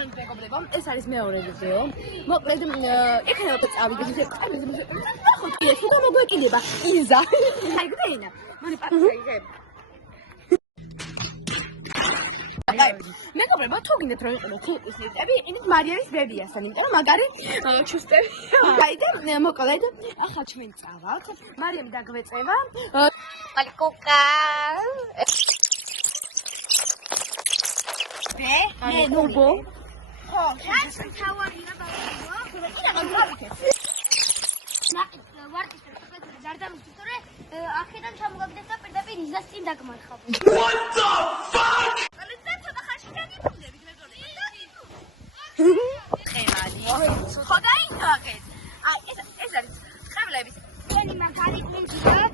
მოგესალმებით მეგობრებო, ეს არის მეორე ვიდეო. მოკლედ, ეხლა წავიდეთ ნახოთ კიდე თუ მოგვეკიდება იზა. აი გვენა. მანი პატარა. მეგობრებო, თუ გინდათ რომ იყიდოთ ქლიპის ნივთები, იმით მარიამის ბებიასთან, იმიტომ რომ მაგარი ჩუსტები. აი და მოკლედ, ახლა ჩვენ წავალთ. მარიამი დაგვეწევა. Olha coca. მე ნუბო. ხო, რაც თავარია ბაბუო. იდა მაგრავით. ვარტის ზარდამის თორე აქედან ჩამოგაგდეს და პირდაპირ იზას წინ დაგმარხავ. What the fuck? ალეცა ცოტა ხანში დაგიფუნდებით მეგობრებო. ხემალი. ხო დაინახეთ. აი ეს არის ხემლების ჩვენი მაგარი კუნძია.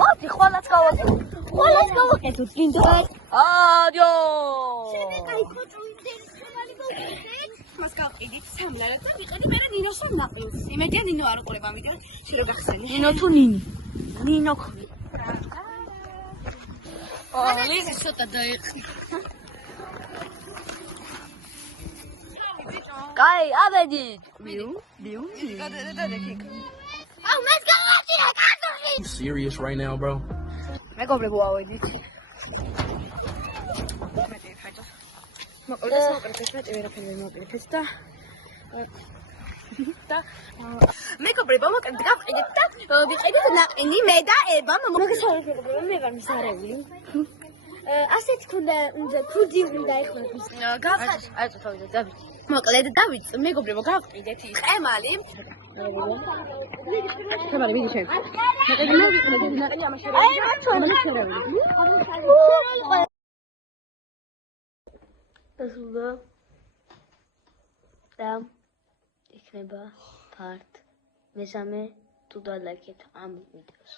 მოდი ყველას გავაკეთოთ. ყველას გავაკეთოთ ინდო. ადიო. აი კოტრუნდერის ხემალი მოვიდეთ. მას გავყიდით სამლარად და ვიყიდი მე ნინოს ნაყლოს. იმედია ნინო არ უყურება, ამიტომ შეიძლება გახსენე. ნინო თუ ნინი? ნინო ხვი. ლიზი ცოტა დაიხი. კაი, ავედით. მიუ. აუ მას გავაკეთე კარტოფლი. You serious right now, bro? მეგობრებო ავედით. მოკლედ მე ვერაფერი ვერ მოვაკეთეთ და მეგობრებო მოკლედ გავყიდეთ და ვიყიდეთ ნაყინი მე და ება მოგესალმებით მეგობრებო მე ვარ მისარეული ასეთ უნდა ქუდი უნდა ეხმაროთ მის აი წავიდე დავით. მოკლედ დავით მეგობრებო გავყიდეთ ის ყემალი ხემალი მიდი ჩვენ მოკლედ მე ვიყიდეთ ნაყინი ამაში დასულა და იქნება part მესამე თუ დალაიქეთ ამ ვიდეოს.